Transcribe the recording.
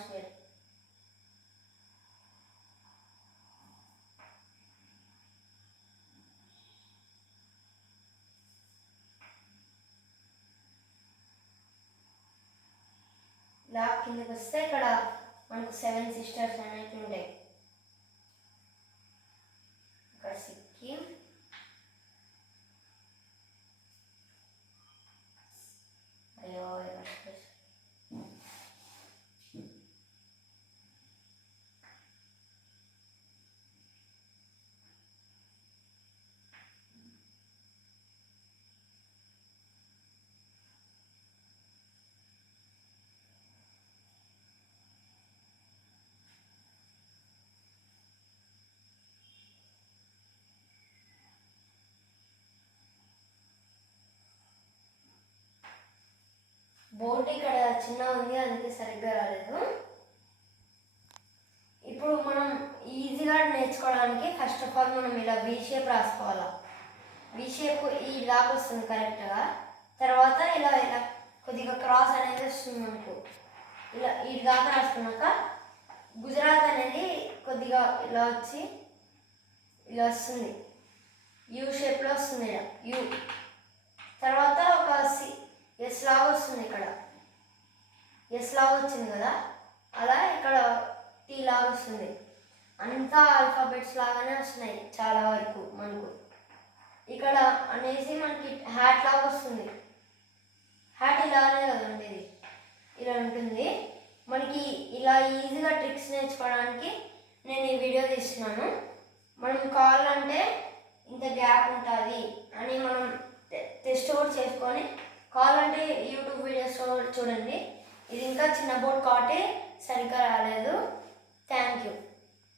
Atmosphere. ఇలా కిందకి వస్తే ఇక్కడ మనకు 7 సిస్టర్స్ అనేవి ఉంటాయి. ఇక్కడ సిక్కిం, అయ్యో బోర్డు ఇక్కడ చిన్న ఉంది, అందుకే సరిగ్గా రాలేదు. ఇప్పుడు మనం ఈజీగా నేర్చుకోవడానికి ఫస్ట్ ఆఫ్ ఆల్ మనం ఇలా వి షేప్ రాసుకోవాలి. వి షేప్ ఈ దాకా వస్తుంది కరెక్ట్గా. తర్వాత ఇలా ఇలా కొద్దిగా క్రాస్ అనేది వస్తుంది మనకు. ఇలా ఈ దాకా రాసుకున్నాక గుజరాత్ అనేది కొద్దిగా ఇలా వచ్చి ఇలా వస్తుంది, యూ షేప్లో వస్తుంది. ఇలా యూ తర్వాత ఒక ఎస్ లాగా వస్తుంది. ఇక్కడ ఎస్ లాగా వచ్చింది కదా, అలా ఇక్కడ టీ లాగా వస్తుంది. అంతా ఆల్ఫాబెట్స్ లాగానే వస్తున్నాయి చాలా వరకు మనకు. ఇక్కడ అనేసి మనకి హ్యాట్ లాగా వస్తుంది. హ్యాట్ ఇలానే కదా ఉండేది, ఇలా ఉంటుంది. మనకి ఇలా ఈజీగా ట్రిక్స్ నేర్చుకోవడానికి నేను ఈ వీడియో తీస్తున్నాను. మనం కావాలంటే ఇంత గ్యాప్ ఉంటుంది అని మనం టెస్ట్ కూడా చేసుకొని కావాలంటే యూట్యూబ్ వీడియోస్ చూడండి. ఇది ఇంకా చిన్న బోర్డ్ కాబట్టి సరిగ్గా